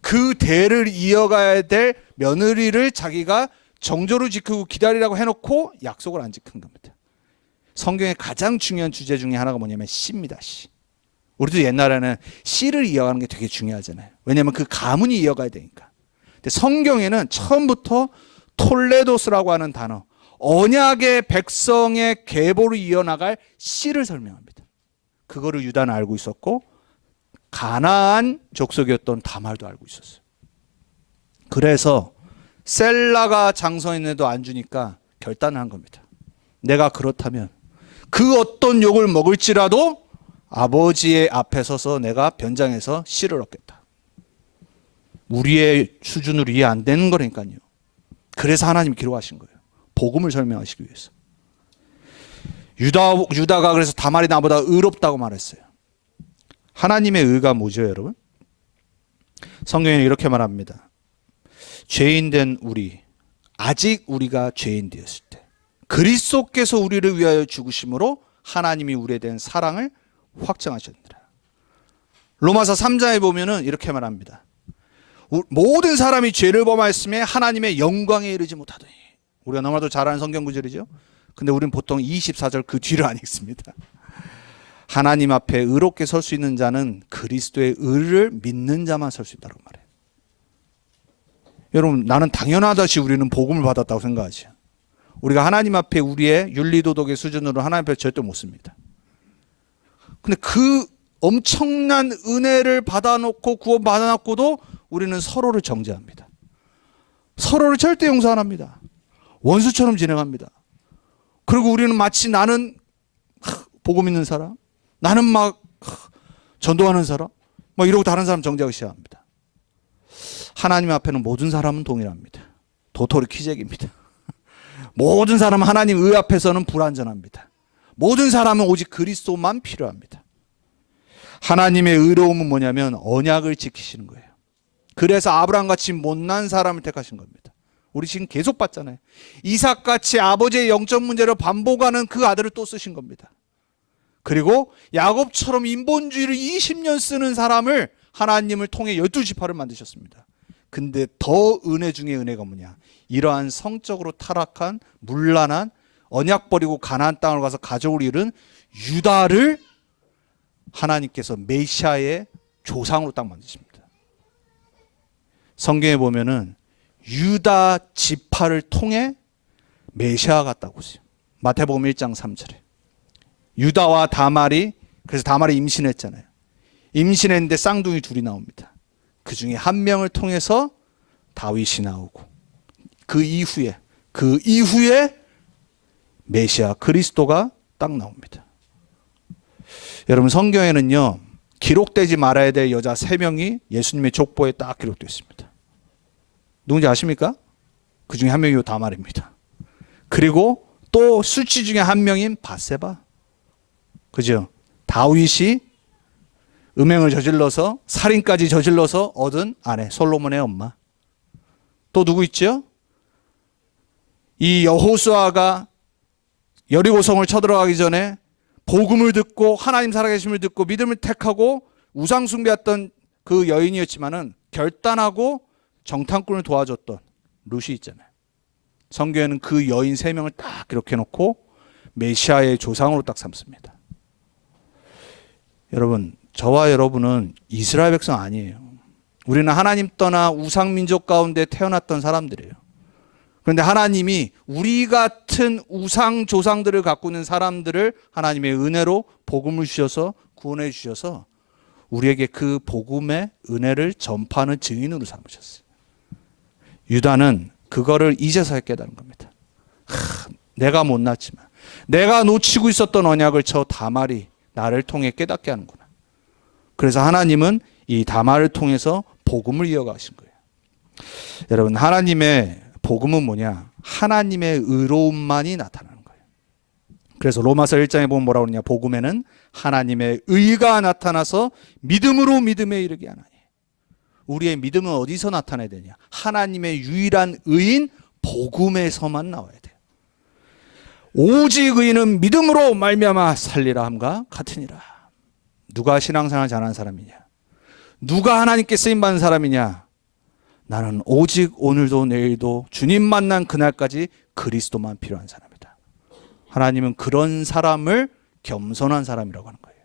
그 대를 이어가야 될 며느리를 자기가 정조로 지키고 기다리라고 해놓고 약속을 안 지킨 겁니다. 성경의 가장 중요한 주제 중에 하나가 뭐냐면 씨입니다. 씨. 우리도 옛날에는 씨를 이어가는 게 되게 중요하잖아요. 왜냐하면 그 가문이 이어가야 되니까. 근데 성경에는 처음부터 톨레도스라고 하는 단어, 언약의 백성의 계보로 이어나갈 씨를 설명합니다. 그거를 유다는 알고 있었고 가나안 족속이었던 다말도 알고 있었어요. 그래서 셀라가 장성했는데도 안 주니까 결단을 한 겁니다. 내가 그렇다면 그 어떤 욕을 먹을지라도 아버지의 앞에 서서 내가 변장해서 씨를 얻겠다. 우리의 수준으로 이해 안 되는 거라니까요. 그래서 하나님이 기록하신 거예요. 복음을 설명하시기 위해서. 유다가 그래서 다말이 나보다 의롭다고 말했어요. 하나님의 의가 뭐죠, 여러분? 성경에는 이렇게 말합니다. 죄인된 우리, 아직 우리가 죄인 되었을 때 그리스도께서 우리를 위하여 죽으심으로 하나님이 우리에 대한 사랑을 확정하셨느라. 로마서 3장에 보면은 이렇게 말합니다. 모든 사람이 죄를 범하였음에 하나님의 영광에 이르지 못하더니. 우리가 너무나도 잘 아는 성경 구절이죠. 근데 우리는 보통 24절 그 뒤를 안 읽습니다. 하나님 앞에 의롭게 설 수 있는 자는 그리스도의 의를 믿는 자만 설 수 있다고 말해요. 여러분, 나는 당연하다시 우리는 복음을 받았다고 생각하죠. 우리가 하나님 앞에 우리의 윤리도덕의 수준으로 하나님 앞에 절대 못 씁니다. 근데 그 엄청난 은혜를 받아놓고 구원 받아놓고도 우리는 서로를 정죄합니다. 서로를 절대 용서 안 합니다. 원수처럼 진행합니다. 그리고 우리는 마치 나는 복음 있는 사람, 나는 막 전도하는 사람, 막 이러고 다른 사람 정죄하기 시작합니다. 하나님 앞에는 모든 사람은 동일합니다. 도토리 키재기입니다. 모든 사람은 하나님 의 앞에서는 불완전합니다. 모든 사람은 오직 그리스도만 필요합니다. 하나님의 의로움은 뭐냐면 언약을 지키시는 거예요. 그래서 아브라함같이 못난 사람을 택하신 겁니다. 우리 지금 계속 봤잖아요. 이삭같이 아버지의 영적 문제를 반복하는 그 아들을 또 쓰신 겁니다. 그리고 야곱처럼 인본주의를 20년 쓰는 사람을 하나님을 통해 12지파를 만드셨습니다. 근데 더 은혜 중에 은혜가 뭐냐? 이러한 성적으로 타락한 문란한 언약 버리고 가나안 땅을 가서 가족을 잃은 유다를 하나님께서 메시아의 조상으로 딱 만드십니다. 성경에 보면은 유다 지파를 통해 메시아가 갔다고 했어요. 마태복음 1장 3절에. 유다와 다말이, 그래서 다말이 임신했잖아요. 임신했는데 쌍둥이 둘이 나옵니다. 그 중에 한 명을 통해서 다윗이 나오고 그 이후에 메시아 그리스도가 딱 나옵니다. 여러분, 성경에는요 기록되지 말아야 될 여자 3명이 예수님의 족보에 딱 기록되어 있습니다. 누군지 아십니까? 그 중에 한 명이 다말입니다. 그리고 또 수치 중에 한 명인 밧세바. 그죠? 다윗이 음행을 저질러서 살인까지 저질러서 얻은 아내 솔로몬의 엄마. 또 누구 있죠? 이 여호수아가 여리고성을 쳐들어가기 전에 복음을 듣고 하나님 살아계심을 듣고 믿음을 택하고 우상 숭배했던 그 여인이었지만은 결단하고 정탐꾼을 도와줬던 룻이 있잖아요. 성경에는 그 여인 3명을 딱 기록해 놓고 메시아의 조상으로 딱 삼습니다. 여러분, 저와 여러분은 이스라엘 백성 아니에요. 우리는 하나님 떠나 우상 민족 가운데 태어났던 사람들이에요. 그런데 하나님이 우리 같은 우상 조상들을 갖고 있는 사람들을 하나님의 은혜로 복음을 주셔서 구원해 주셔서 우리에게 그 복음의 은혜를 전파하는 증인으로 삼으셨어요. 유다는 그거를 이제서야 깨달은 겁니다. 내가 못났지만 내가 놓치고 있었던 언약을 저 다말이 나를 통해 깨닫게 하는구나. 그래서 하나님은 이 다말을 통해서 복음을 이어가신 거예요. 여러분, 하나님의 복음은 뭐냐? 하나님의 의로움만이 나타나는 거예요. 그래서 로마서 1장에 보면 뭐라고 그러냐? 복음에는 하나님의 의가 나타나서 믿음으로 믿음에 이르게 하나니. 우리의 믿음은 어디서 나타나야 되냐? 하나님의 유일한 의인 복음에서만 나와야 돼요. 오직 의인은 믿음으로 말미암아 살리라 함과 같으니라. 누가 신앙생활 잘하는 사람이냐? 누가 하나님께 쓰임받는 사람이냐? 나는 오직 오늘도 내일도 주님 만난 그날까지 그리스도만 필요한 사람이다. 하나님은 그런 사람을 겸손한 사람이라고 하는 거예요.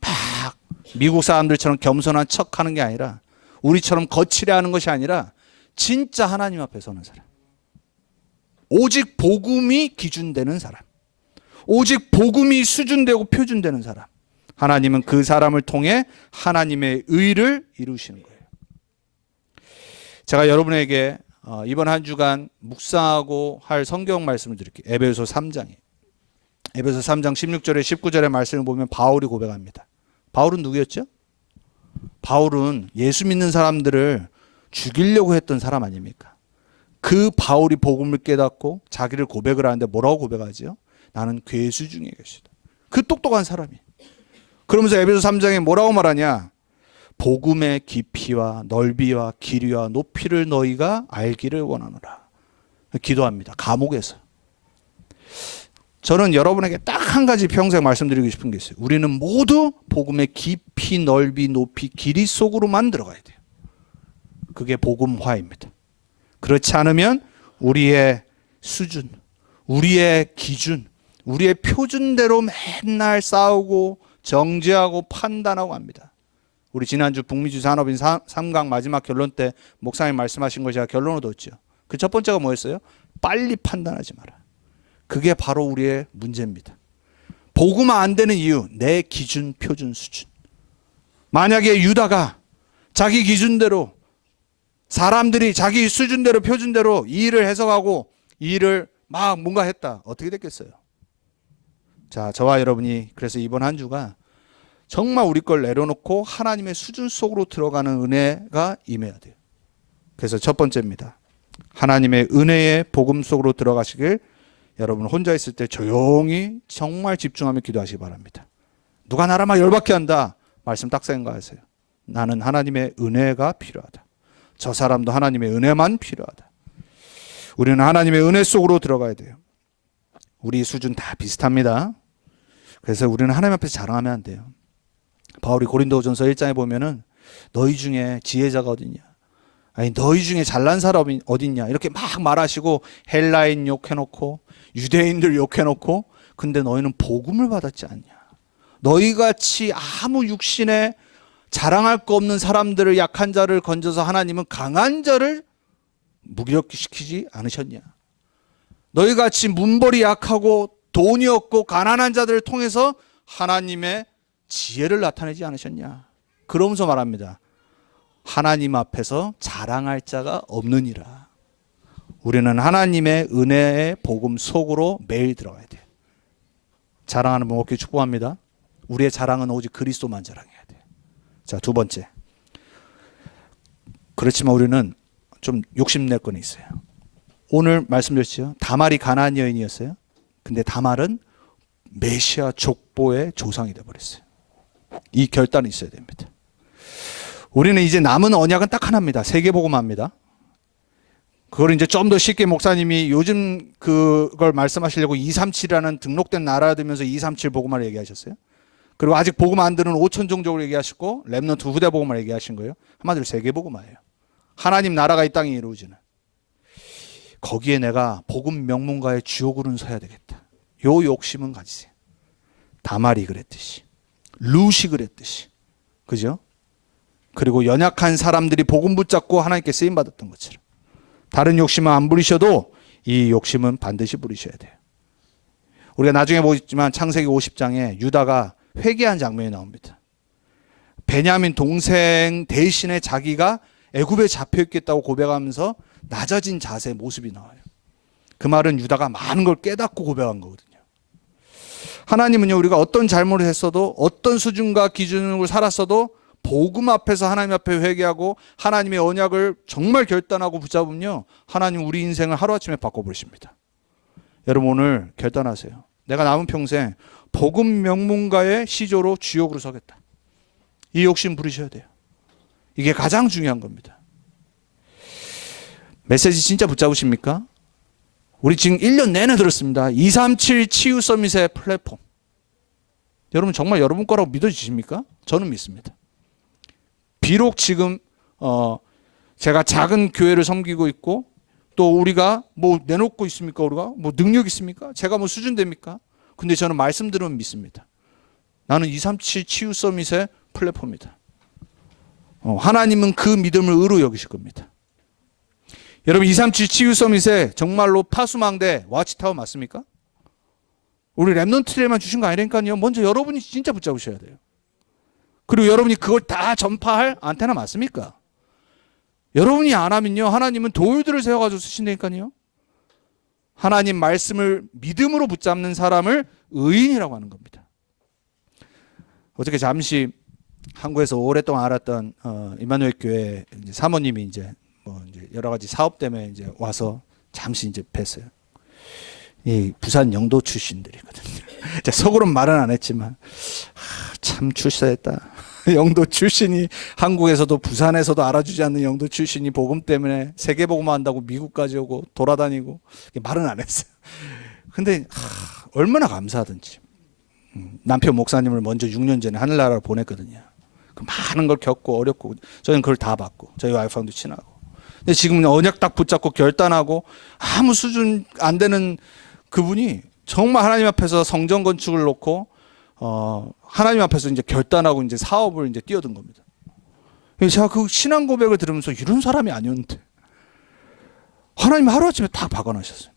막 미국 사람들처럼 겸손한 척하는 게 아니라, 우리처럼 거칠게 하는 것이 아니라 진짜 하나님 앞에 서는 사람. 오직 복음이 기준되는 사람. 오직 복음이 수준되고 표준되는 사람. 하나님은 그 사람을 통해 하나님의 의를 이루시는 거예요. 제가 여러분에게 이번 한 주간 묵상하고 할 성경 말씀을 드릴게요. 에베소 3장이에요. 에베소 3장 16절에 19절의 말씀을 보면 바울이 고백합니다. 바울은 누구였죠? 바울은 예수 믿는 사람들을 죽이려고 했던 사람 아닙니까? 그 바울이 복음을 깨닫고 자기를 고백을 하는데 뭐라고 고백하지요? 나는 괴수 중에 계시다. 그 똑똑한 사람이. 그러면서 에베소 3장에 뭐라고 말하냐? 복음의 깊이와 넓이와 길이와 높이를 너희가 알기를 원하노라. 기도합니다. 감옥에서. 저는 여러분에게 딱 한 가지 평생 말씀드리고 싶은 게 있어요. 우리는 모두 복음의 깊이, 넓이, 높이, 길이 속으로만 들어가야 돼요. 그게 복음화입니다. 그렇지 않으면 우리의 수준, 우리의 기준, 우리의 표준대로 맨날 싸우고 정죄하고 판단하고 합니다. 우리 지난주 북미주 산업인 3강 마지막 결론 때 목사님 말씀하신 걸 제가 결론을 뒀죠. 그 첫 번째가 뭐였어요? 빨리 판단하지 마라. 그게 바로 우리의 문제입니다. 복음화 안 되는 이유, 내 기준, 표준, 수준. 만약에 유다가 자기 기준대로, 사람들이 자기 수준대로, 표준대로 이 일을 해석하고 이 일을 막 뭔가 했다. 어떻게 됐겠어요? 자, 저와 여러분이 그래서 이번 한 주가 정말 우리 걸 내려놓고 하나님의 수준 속으로 들어가는 은혜가 임해야 돼요. 그래서 첫 번째입니다. 하나님의 은혜의 복음 속으로 들어가시길 여러분 혼자 있을 때 조용히 정말 집중하며 기도하시기 바랍니다. 누가 나를 막 열받게 한다. 말씀 딱 생각하세요. 나는 하나님의 은혜가 필요하다. 저 사람도 하나님의 은혜만 필요하다. 우리는 하나님의 은혜 속으로 들어가야 돼요. 우리 수준 다 비슷합니다. 그래서 우리는 하나님 앞에서 자랑하면 안 돼요. 바울이 고린도전서 1장에 보면은 너희 중에 지혜자가 어딨냐? 아니 너희 중에 잘난 사람이 어딨냐? 이렇게 막 말하시고 헬라인 욕해놓고 유대인들 욕해놓고 근데 너희는 복음을 받았지 않냐? 너희같이 아무 육신에 자랑할 거 없는 사람들을 약한 자를 건져서 하나님은 강한 자를 무기력시키지 않으셨냐? 너희같이 문벌이 약하고 돈이 없고 가난한 자들을 통해서 하나님의 지혜를 나타내지 않으셨냐? 그러면서 말합니다. 하나님 앞에서 자랑할 자가 없느니라. 우리는 하나님의 은혜의 복음 속으로 매일 들어가야 돼요. 자랑하는 분 없게 축복합니다. 우리의 자랑은 오직 그리스도만 자랑해야 돼요. 자, 두 번째. 그렇지만 우리는 좀 욕심낼 건 있어요. 오늘 말씀드렸죠. 다말이 가나안 여인이었어요. 근데 다말은 메시아 족보의 조상이 되어버렸어요. 이 결단이 있어야 됩니다. 우리는 이제 남은 언약은 딱 하나입니다. 세계복음화입니다. 그걸 이제 좀 더 쉽게 목사님이 요즘 그걸 말씀하시려고 237이라는 등록된 나라 들면서 237 복음화를 얘기하셨어요. 그리고 아직 복음 안 들은 5천 종족을 얘기하시고 렘넌트 후대 복음화를 얘기하신 거예요. 한마디로 세계복음화예요. 하나님 나라가 이 땅에 이루어지는. 거기에 내가 복음 명문가의 주역으로는 서야 되겠다. 요 욕심은 가지세요. 다말이 그랬듯이, 룻이 그랬듯이, 그죠? 그리고 연약한 사람들이 복음 붙잡고 하나님께 쓰임 받았던 것처럼 다른 욕심은 안 부리셔도 이 욕심은 반드시 부리셔야 돼요. 우리가 나중에 보겠지만 창세기 50장에 유다가 회개한 장면이 나옵니다. 베냐민 동생 대신에 자기가 애굽에 잡혀 있겠다고 고백하면서 낮아진 자세의 모습이 나와요. 그 말은 유다가 많은 걸 깨닫고 고백한 거거든요. 하나님은요, 우리가 어떤 잘못을 했어도 어떤 수준과 기준으로 살았어도 복음 앞에서 하나님 앞에 회개하고 하나님의 언약을 정말 결단하고 붙잡으면요, 하나님 우리 인생을 하루아침에 바꿔버리십니다. 여러분 오늘 결단하세요. 내가 남은 평생 복음 명문가의 시조로 주역으로 서겠다. 이 욕심 부리셔야 돼요. 이게 가장 중요한 겁니다. 메시지 진짜 붙잡으십니까? 우리 지금 1년 내내 들었습니다. 237 치유 서밋의 플랫폼. 여러분 정말 여러분 거라고 믿어주십니까? 저는 믿습니다. 비록 지금 제가 작은 교회를 섬기고 있고 또 우리가 뭐 내놓고 있습니까? 우리가 뭐 능력 있습니까? 제가 뭐 수준 됩니까? 근데 저는 말씀 들으면 믿습니다. 나는 237 치유 서밋의 플랫폼이다. 하나님은 그 믿음을 의로 여기실 겁니다. 여러분 237 치유 서밋에 정말로 파수망대 와치타워 맞습니까? 우리 랩넌트들에만 주신 거 아니라니까요. 먼저 여러분이 진짜 붙잡으셔야 돼요. 그리고 여러분이 그걸 다 전파할 안테나 맞습니까? 여러분이 안 하면요, 하나님은 돌들을 세워가지고 쓰신다니까요. 하나님 말씀을 믿음으로 붙잡는 사람을 의인이라고 하는 겁니다. 어저께 잠시 한국에서 오랫동안 알았던 임마누엘 교회 사모님이 이제 여러 가지 사업 때문에 이제 와서 잠시 이제 뵀어요. 이 부산 영도 출신들이거든요. 속으로는 말은 안 했지만 참 출세했다. 영도 출신이 한국에서도 부산에서도 알아주지 않는 영도 출신이 복음 때문에 세계 복음 한다고 미국까지 오고 돌아다니고 말은 안 했어요. 근데 얼마나 감사하든지. 남편 목사님을 먼저 6년 전에 하늘나라로 보냈거든요. 그 많은 걸 겪고 어렵고 저희는 그걸 다 받고 저희 와이프랑도 친하고. 근데 지금 언약 딱 붙잡고 결단하고 아무 수준 안 되는 그분이 정말 하나님 앞에서 성전 건축을 놓고 하나님 앞에서 이제 결단하고 이제 사업을 이제 뛰어든 겁니다. 제가 그 신앙 고백을 들으면서 이런 사람이 아니었는데 하나님 하루아침에 딱 박아놓으셨어요.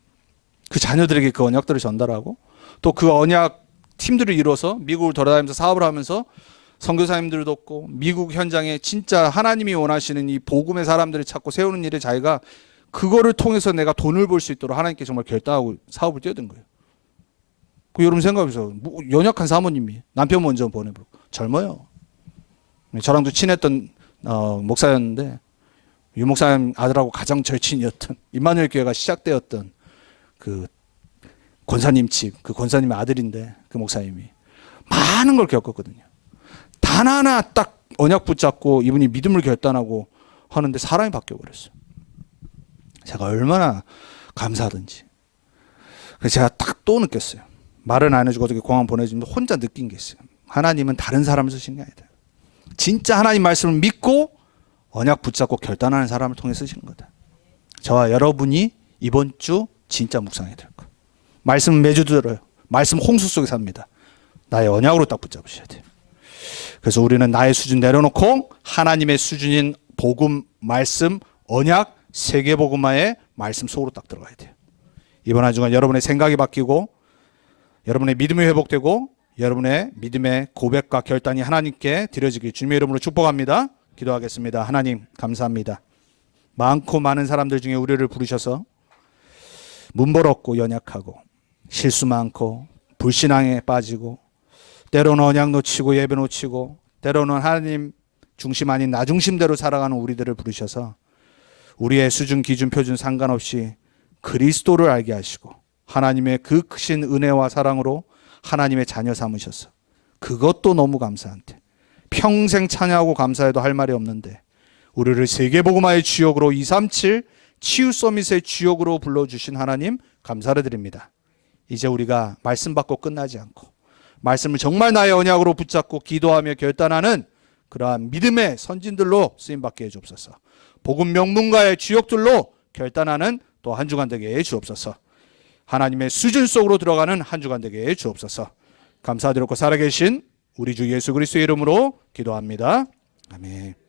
그 자녀들에게 그 언약들을 전달하고 또 그 언약 팀들을 이뤄서 미국을 돌아다니면서 사업을 하면서 선교사님들을 돕고 미국 현장에 진짜 하나님이 원하시는 이 복음의 사람들을 찾고 세우는 일에 자기가 그거를 통해서 내가 돈을 벌 수 있도록 하나님께 정말 결단하고 사업을 뛰어든 거예요. 그 여러분 생각해서 연약한 사모님이 남편 먼저 보내버리고 젊어요. 저랑도 친했던 목사였는데 유 목사님 아들하고 가장 절친이었던 임마누엘 교회가 시작되었던 그 권사님 집, 그 권사님의 아들인데 그 목사님이 많은 걸 겪었거든요. 단 하나 딱 언약 붙잡고 이분이 믿음을 결단하고 하는데 사람이 바뀌어버렸어요. 제가 얼마나 감사하든지. 그래서 제가 딱 또 느꼈어요. 말은 안 해주고 어떻게 공항 보내주면 혼자 느낀 게 있어요. 하나님은 다른 사람을 쓰시는 게 아니다. 진짜 하나님 말씀을 믿고 언약 붙잡고 결단하는 사람을 통해 쓰시는 거다. 저와 여러분이 이번 주 진짜 묵상해야 될 거. 말씀은 매주 들어요. 말씀 홍수 속에 삽니다. 나의 언약으로 딱 붙잡으셔야 돼요. 그래서 우리는 나의 수준 내려놓고 하나님의 수준인 복음, 말씀, 언약, 세계복음화의 말씀 속으로 딱 들어가야 돼요. 이번 한 주간 여러분의 생각이 바뀌고 여러분의 믿음이 회복되고 여러분의 믿음의 고백과 결단이 하나님께 드려지길 주님의 이름으로 축복합니다. 기도하겠습니다. 하나님 감사합니다. 많고 많은 사람들 중에 우리를 부르셔서 문벌없고 연약하고 실수 많고 불신앙에 빠지고 때로는 언약 놓치고 예배 놓치고 때로는 하나님 중심 아닌 나 중심대로 살아가는 우리들을 부르셔서 우리의 수준 기준 표준 상관없이 그리스도를 알게 하시고 하나님의 그 크신 은혜와 사랑으로 하나님의 자녀 삼으셔서 그것도 너무 감사한데 평생 찬양하고 감사해도 할 말이 없는데 우리를 세계복음화의 주역으로 237 치유 서밋의 주역으로 불러주신 하나님 감사를 드립니다. 이제 우리가 말씀 받고 끝나지 않고 말씀을 정말 나의 언약으로 붙잡고 기도하며 결단하는 그러한 믿음의 선진들로 쓰임받게 해주옵소서. 복음 명문가의 주역들로 결단하는 또 한 주간 되게 해주옵소서. 하나님의 수준 속으로 들어가는 한 주간 되게 해주옵소서. 감사드리고 살아계신 우리 주 예수 그리스도의 이름으로 기도합니다. 아멘.